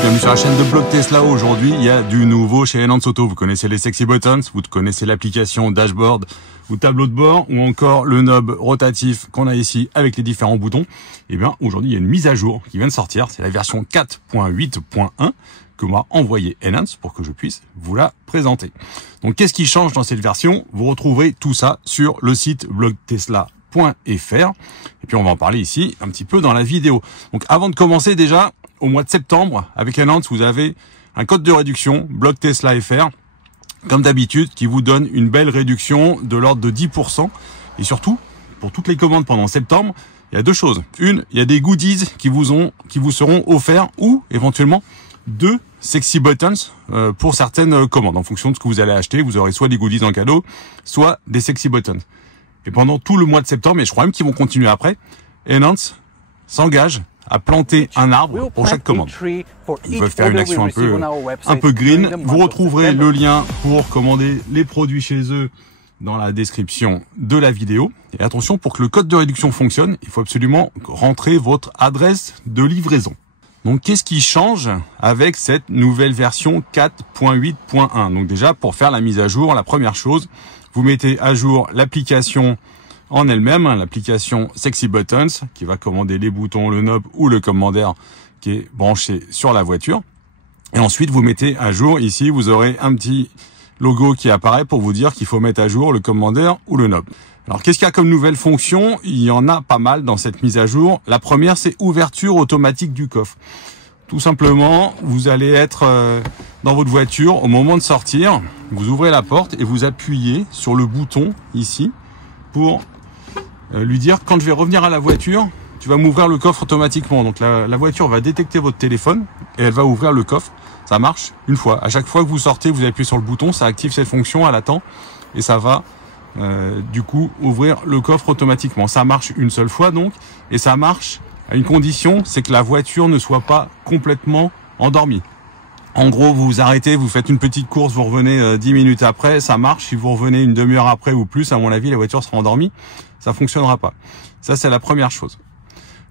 bienvenue sur la chaîne de Blog Tesla. Aujourd'hui, il y a du nouveau chez Enhance Auto. Vous connaissez les sexy buttons, vous connaissez l'application dashboard ou tableau de bord, ou encore le knob rotatif qu'on a ici avec les différents boutons. Et bien, aujourd'hui, il y a une mise à jour qui vient de sortir. C'est la version 4.8.1 que m'a envoyé Enhance pour que je puisse vous la présenter. Donc, qu'est-ce qui change dans cette version? Vous retrouverez tout ça sur le site blogtesla.fr. Et puis, on va en parler ici un petit peu dans la vidéo. Donc, avant de commencer déjà, au mois de septembre, avec Enhance, vous avez un code de réduction, Blog Tesla FR, comme d'habitude, qui vous donne une belle réduction de l'ordre de 10%. Et surtout, pour toutes les commandes pendant septembre, il y a deux choses. Une, il y a des goodies qui vous seront offerts, ou éventuellement deux sexy buttons pour certaines commandes. En fonction de ce que vous allez acheter, vous aurez soit des goodies en cadeau, soit des sexy buttons. Et pendant tout le mois de septembre, et je crois même qu'ils vont continuer après, Enhance s'engage à planter un arbre pour chaque commande. Ils veulent faire une action un peu green. Vous retrouverez le lien pour commander les produits chez eux dans la description de la vidéo. Et attention, pour que le code de réduction fonctionne, il faut absolument rentrer votre adresse de livraison. Donc, qu'est-ce qui change avec cette nouvelle version 4.8.1? Donc déjà, pour faire la mise à jour, la première chose, vous mettez à jour l'application en elle-même, l'application Sexy Buttons, qui va commander les boutons, le knob ou le commandeur qui est branché sur la voiture. Et ensuite, vous mettez à jour, ici, vous aurez un petit logo qui apparaît pour vous dire qu'il faut mettre à jour le commandeur ou le knob. Alors, qu'est-ce qu'il y a comme nouvelle fonction? Il y en a pas mal dans cette mise à jour. La première, c'est ouverture automatique du coffre. Tout simplement, vous allez être dans votre voiture au moment de sortir, vous ouvrez la porte et vous appuyez sur le bouton ici pour lui dire, quand je vais revenir à la voiture, tu vas m'ouvrir le coffre automatiquement. Donc la voiture va détecter votre téléphone et elle va ouvrir le coffre. Ça marche une fois. À chaque fois que vous sortez, vous appuyez sur le bouton, ça active cette fonction, elle attend et ça va du coup ouvrir le coffre automatiquement. Ça marche une seule fois donc, et ça marche à une condition, c'est que la voiture ne soit pas complètement endormie. En gros, vous vous arrêtez, vous faites une petite course, vous revenez 10 minutes après, ça marche. Si vous revenez une demi-heure après ou plus, à mon avis, la voiture sera endormie. Ça fonctionnera pas. Ça, c'est la première chose.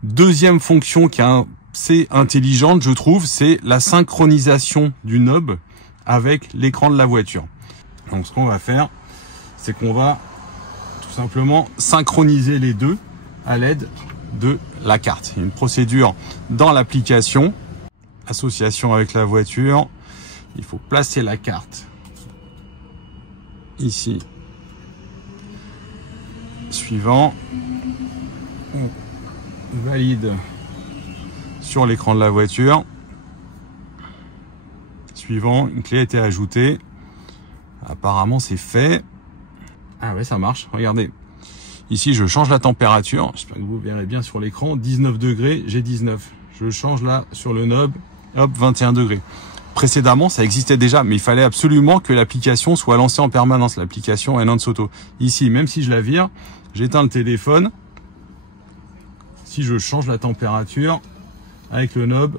Deuxième fonction qui est assez intelligente, je trouve, c'est la synchronisation du knob avec l'écran de la voiture. Donc, ce qu'on va faire, c'est qu'on va tout simplement synchroniser les deux à l'aide de la carte. Il y a une procédure dans l'application. Association avec la voiture, il faut placer la carte ici. Suivant, on valide sur l'écran de la voiture. Suivant, une clé a été ajoutée. Apparemment, c'est fait. Ah ouais, ça marche. Regardez. Ici, je change la température. J'espère que vous verrez bien sur l'écran. 19 degrés, j'ai 19. Je change là sur le knob. Hop, 21 degrés. Précédemment, ça existait déjà, mais il fallait absolument que l'application soit lancée en permanence, l'application Enhance Auto. Ici, même si je la vire, j'éteins le téléphone. Si je change la température avec le knob,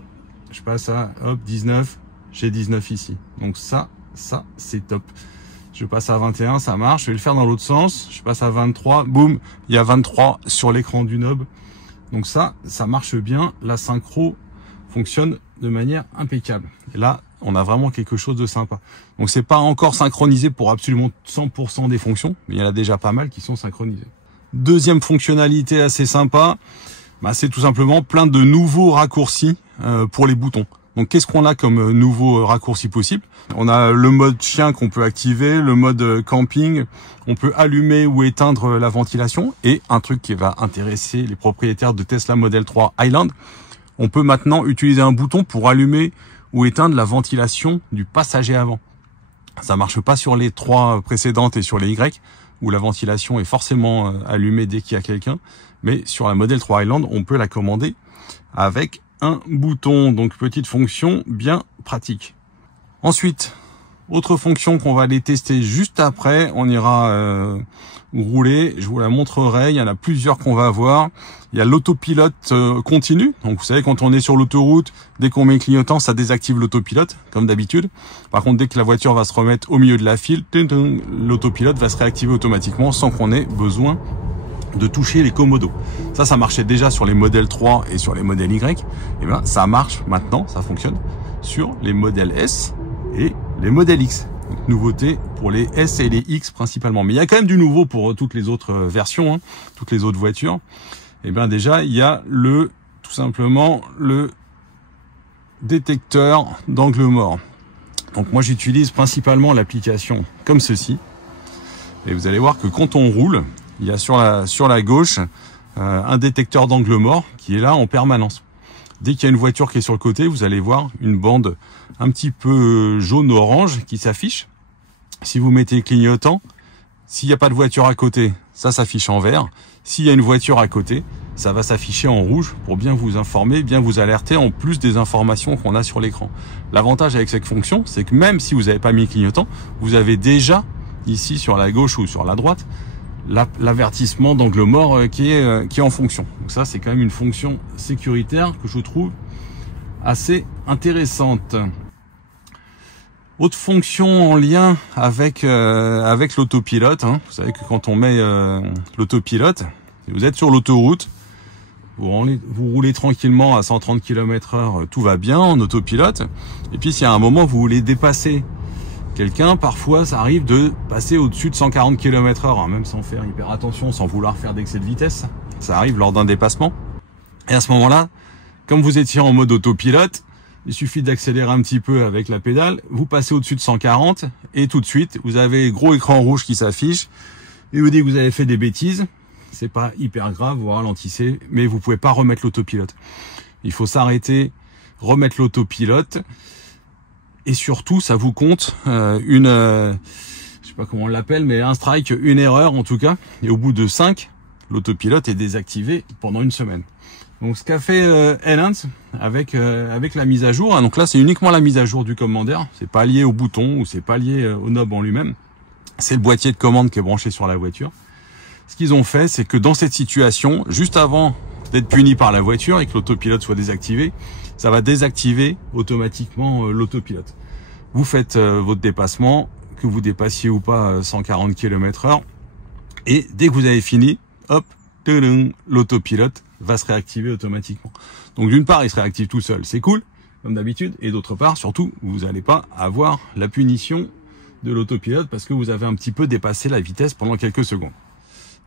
je passe à hop 19, j'ai 19 ici. Donc ça c'est top. Je passe à 21, ça marche. Je vais le faire dans l'autre sens. Je passe à 23, boum, il y a 23 sur l'écran du knob. Donc ça marche bien. La synchro fonctionne de manière impeccable. Et là, on a vraiment quelque chose de sympa. Donc, c'est pas encore synchronisé pour absolument 100% des fonctions, mais il y en a déjà pas mal qui sont synchronisées. Deuxième fonctionnalité assez sympa, c'est tout simplement plein de nouveaux raccourcis pour les boutons. Donc, qu'est-ce qu'on a comme nouveaux raccourcis possibles? On a le mode chien qu'on peut activer, le mode camping, on peut allumer ou éteindre la ventilation, et un truc qui va intéresser les propriétaires de Tesla Model 3 Highland, on peut maintenant utiliser un bouton pour allumer ou éteindre la ventilation du passager avant. Ça marche pas sur les trois précédentes et sur les Y, où la ventilation est forcément allumée dès qu'il y a quelqu'un. Mais sur la Model 3 Highland, on peut la commander avec un bouton. Donc, petite fonction bien pratique. Ensuite, autre fonction qu'on va aller tester juste après, on ira rouler, je vous la montrerai, il y en a plusieurs qu'on va voir. Il y a l'autopilote continu, donc vous savez quand on est sur l'autoroute, dès qu'on met clignotant, ça désactive l'autopilote, comme d'habitude. Par contre, dès que la voiture va se remettre au milieu de la file, l'autopilote va se réactiver automatiquement sans qu'on ait besoin de toucher les commodos. Ça marchait déjà sur les modèles 3 et sur les modèles Y. Et bien, ça marche maintenant, ça fonctionne sur les modèles S et les modèles X. Donc, nouveauté pour les S et les X principalement. Mais il y a quand même du nouveau pour toutes les autres versions, hein, toutes les autres voitures. Et bien déjà, il y a tout simplement le détecteur d'angle mort. Donc moi j'utilise principalement l'application comme ceci. Et vous allez voir que quand on roule, il y a sur la gauche un détecteur d'angle mort qui est là en permanence. Dès qu'il y a une voiture qui est sur le côté, vous allez voir une bande un petit peu jaune-orange qui s'affiche. Si vous mettez clignotant, s'il n'y a pas de voiture à côté, ça s'affiche en vert. S'il y a une voiture à côté, ça va s'afficher en rouge pour bien vous informer, bien vous alerter en plus des informations qu'on a sur l'écran. L'avantage avec cette fonction, c'est que même si vous n'avez pas mis clignotant, vous avez déjà ici sur la gauche ou sur la droite l'avertissement d'angle mort qui est en fonction. Donc ça, c'est quand même une fonction sécuritaire que je trouve assez intéressante. Autre fonction en lien avec l'autopilote, hein. Vous savez que quand on met l'autopilote, vous êtes sur l'autoroute, vous roulez tranquillement à 130 km/h, tout va bien en autopilote. Et puis s'il y a un moment vous voulez dépasser quelqu'un, parfois ça arrive de passer au-dessus de 140 km/h, hein, même sans faire hyper attention, sans vouloir faire d'excès de vitesse. Ça arrive lors d'un dépassement. Et à ce moment-là, comme vous étiez en mode autopilote, il suffit d'accélérer un petit peu avec la pédale, vous passez au-dessus de 140 et tout de suite, vous avez gros écran rouge qui s'affiche et vous dit que vous avez fait des bêtises. C'est pas hyper grave, vous ralentissez, mais vous pouvez pas remettre l'autopilote. Il faut s'arrêter, remettre l'autopilote, et surtout, ça vous compte je sais pas comment on l'appelle, mais un strike, une erreur en tout cas. Et au bout de 5, l'autopilote est désactivé pendant une semaine. Donc ce qu'a fait Enhance avec la mise à jour, hein, donc là c'est uniquement la mise à jour du Commander, c'est pas lié au bouton ou c'est pas lié au knob en lui-même. C'est le boîtier de commande qui est branché sur la voiture. Ce qu'ils ont fait, c'est que dans cette situation, juste avant d'être puni par la voiture et que l'autopilote soit désactivé, ça va désactiver automatiquement l'autopilote. Vous faites votre dépassement, que vous dépassiez ou pas 140 km/h, et dès que vous avez fini, hop, l'autopilote va se réactiver automatiquement. Donc d'une part, il se réactive tout seul, c'est cool, comme d'habitude, et d'autre part, surtout, vous n'allez pas avoir la punition de l'autopilote parce que vous avez un petit peu dépassé la vitesse pendant quelques secondes.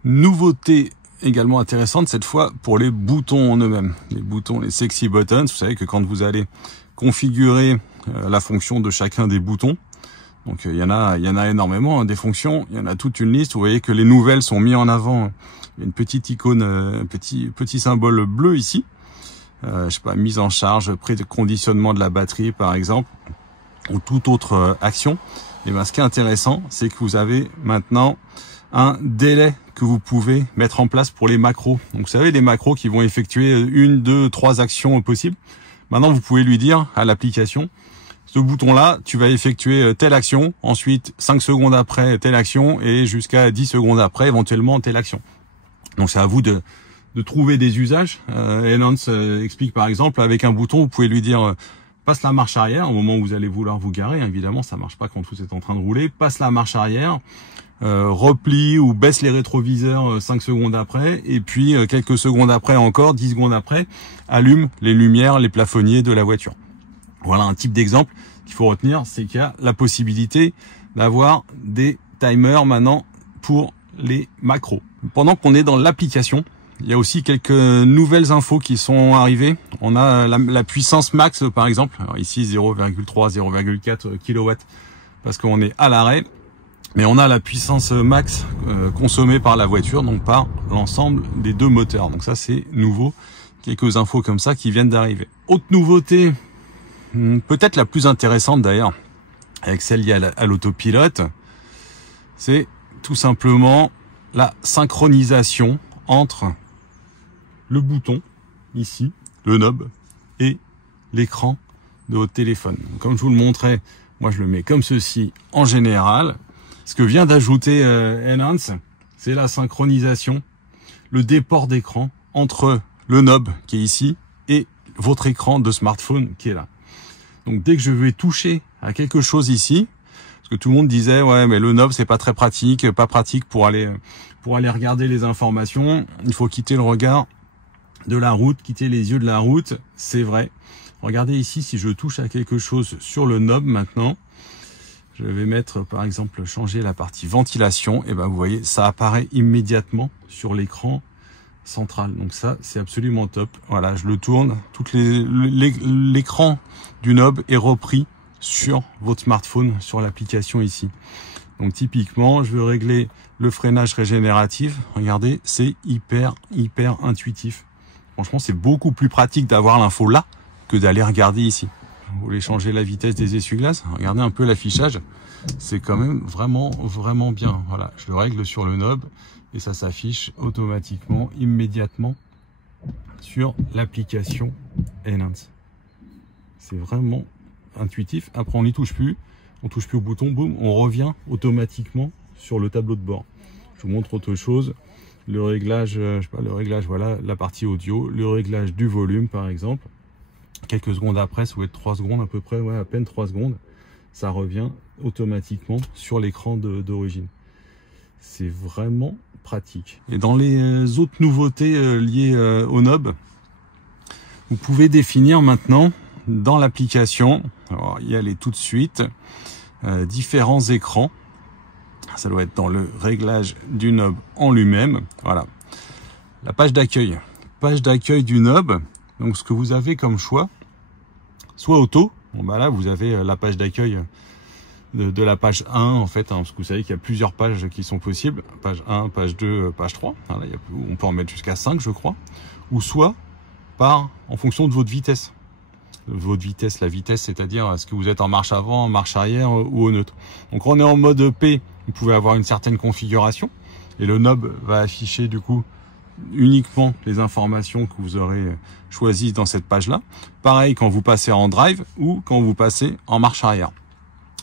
Nouveauté également intéressante cette fois pour les boutons en eux-mêmes. Les boutons, les sexy buttons, vous savez que quand vous allez configurer la fonction de chacun des boutons, donc il y en a énormément, hein, des fonctions, il y en a toute une liste. Vous voyez que les nouvelles sont mises en avant. Il y a une petite icône, petit symbole bleu ici. Je sais pas, mise en charge, préconditionnement de la batterie par exemple, ou toute autre action. Et ben ce qui est intéressant, c'est que vous avez maintenant un délai que vous pouvez mettre en place pour les macros. Donc vous savez, les macros qui vont effectuer 1, 2, 3 actions possibles. Maintenant, vous pouvez lui dire à l'application, ce bouton-là, tu vas effectuer telle action, ensuite 5 secondes après telle action et jusqu'à 10 secondes après éventuellement telle action. Donc c'est à vous de trouver des usages. Enhance explique par exemple, avec un bouton, vous pouvez lui dire passe la marche arrière au moment où vous allez vouloir vous garer. Évidemment, ça marche pas quand vous êtes en train de rouler. Passe la marche arrière. Replie ou baisse les rétroviseurs 5 secondes après, et puis quelques secondes après encore, 10 secondes après, allume les lumières, les plafonniers de la voiture. Voilà un type d'exemple qu'il faut retenir, c'est qu'il y a la possibilité d'avoir des timers maintenant pour les macros. Pendant qu'on est dans l'application, il y a aussi quelques nouvelles infos qui sont arrivées. On a la puissance max par exemple, alors ici 0,3, 0,4 kW parce qu'on est à l'arrêt. Mais on a la puissance max consommée par la voiture, donc par l'ensemble des deux moteurs. Donc ça, c'est nouveau. Quelques infos comme ça qui viennent d'arriver. Autre nouveauté, peut-être la plus intéressante d'ailleurs, avec celle liée à l'autopilote, c'est tout simplement la synchronisation entre le bouton, ici, le knob, et l'écran de votre téléphone. Comme je vous le montrais, moi je le mets comme ceci en général. Ce que vient d'ajouter Enhance, c'est la synchronisation, le déport d'écran entre le knob qui est ici et votre écran de smartphone qui est là. Donc dès que je vais toucher à quelque chose ici, parce que tout le monde disait ouais mais le knob c'est pas très pratique, pas pratique pour aller regarder les informations, il faut quitter le regard de la route, quitter les yeux de la route, c'est vrai. Regardez ici, si je touche à quelque chose sur le knob maintenant, je vais mettre par exemple changer la partie ventilation, et ben vous voyez, ça apparaît immédiatement sur l'écran central. Donc ça, c'est absolument top. Voilà, je le tourne, l'écran du knob est repris sur votre smartphone, sur l'application ici. Donc typiquement, je veux régler le freinage régénératif. Regardez, c'est hyper intuitif. Franchement, c'est beaucoup plus pratique d'avoir l'info là que d'aller regarder ici. Vous voulez changer la vitesse des essuie-glaces? Regardez un peu l'affichage. C'est quand même vraiment bien. Voilà, je le règle sur le knob et ça s'affiche automatiquement, immédiatement sur l'application Enhance. C'est vraiment intuitif. Après, on n'y touche plus. On touche plus au bouton, boum, on revient automatiquement sur le tableau de bord. Je vous montre autre chose. Le réglage, je sais pas, le réglage, voilà, la partie audio, le réglage du volume par exemple. Quelques secondes après, ça va être 3 secondes à peu près, ouais, à peine 3 secondes, ça revient automatiquement sur l'écran d'origine. C'est vraiment pratique. Et dans les autres nouveautés liées au knob, vous pouvez définir maintenant dans l'application, alors y aller tout de suite, différents écrans. Ça doit être dans le réglage du knob en lui-même. Voilà, la page d'accueil du knob. Donc ce que vous avez comme choix, soit auto, bon bah là vous avez la page d'accueil de la page 1 en fait, hein, parce que vous savez qu'il y a plusieurs pages qui sont possibles, page 1, page 2, page 3, voilà, on peut en mettre jusqu'à 5 je crois, ou soit en fonction de votre vitesse. La vitesse, c'est-à-dire est-ce que vous êtes en marche avant, en marche arrière ou au neutre. Donc on est en mode P, vous pouvez avoir une certaine configuration et le knob va afficher du coup uniquement les informations que vous aurez choisies dans cette page-là. Pareil quand vous passez en drive ou quand vous passez en marche arrière.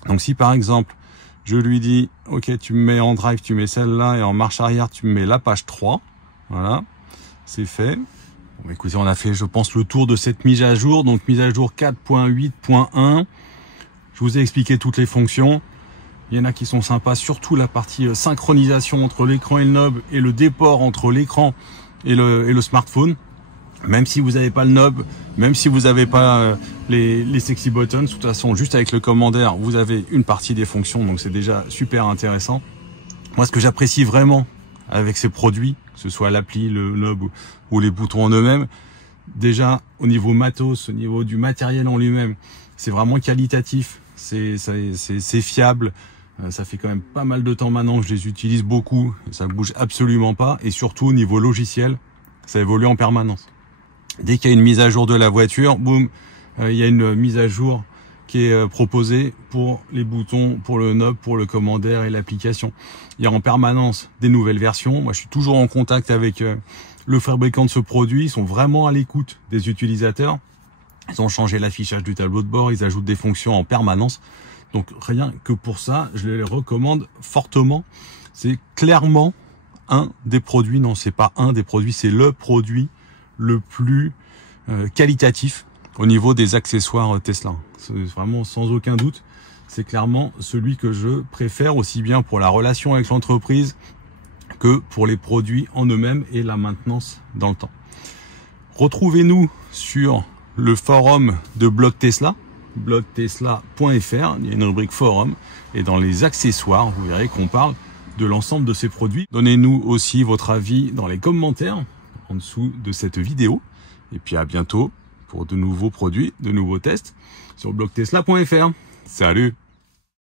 Donc si par exemple, je lui dis, ok, tu me mets en drive, tu mets celle-là et en marche arrière, tu me mets la page 3. Voilà, c'est fait. Bon, écoutez, on a fait, je pense, le tour de cette mise à jour. Donc mise à jour 4.8.1. Je vous ai expliqué toutes les fonctions. Il y en a qui sont sympas, surtout la partie synchronisation entre l'écran et le knob et le déport entre l'écran et le smartphone. Même si vous n'avez pas le knob, même si vous n'avez pas les sexy buttons, de toute façon, juste avec le commander, vous avez une partie des fonctions, donc c'est déjà super intéressant. Moi, ce que j'apprécie vraiment avec ces produits, que ce soit l'appli, le knob ou les boutons en eux-mêmes, déjà au niveau matos, au niveau du matériel en lui-même, c'est vraiment qualitatif, c'est fiable. Ça fait quand même pas mal de temps maintenant que je les utilise beaucoup, ça bouge absolument pas, et surtout au niveau logiciel, ça évolue en permanence. Dès qu'il y a une mise à jour de la voiture, boum, il y a une mise à jour qui est proposée pour les boutons, pour le knob, pour le commander et l'application. Il y a en permanence des nouvelles versions. Moi, je suis toujours en contact avec le fabricant de ce produit. Ils sont vraiment à l'écoute des utilisateurs. Ils ont changé l'affichage du tableau de bord, ils ajoutent des fonctions en permanence. Donc rien que pour ça, je les recommande fortement. C'est clairement un des produits, non c'est pas un des produits, c'est le produit le plus qualitatif au niveau des accessoires Tesla. C'est vraiment sans aucun doute, c'est clairement celui que je préfère, aussi bien pour la relation avec l'entreprise que pour les produits en eux-mêmes et la maintenance dans le temps. Retrouvez-nous sur le forum de Blog Tesla, blogtesla.fr, il y a une rubrique forum, et dans les accessoires, vous verrez qu'on parle de l'ensemble de ces produits. Donnez-nous aussi votre avis dans les commentaires en dessous de cette vidéo, et puis à bientôt pour de nouveaux produits, de nouveaux tests sur blogtesla.fr. Salut!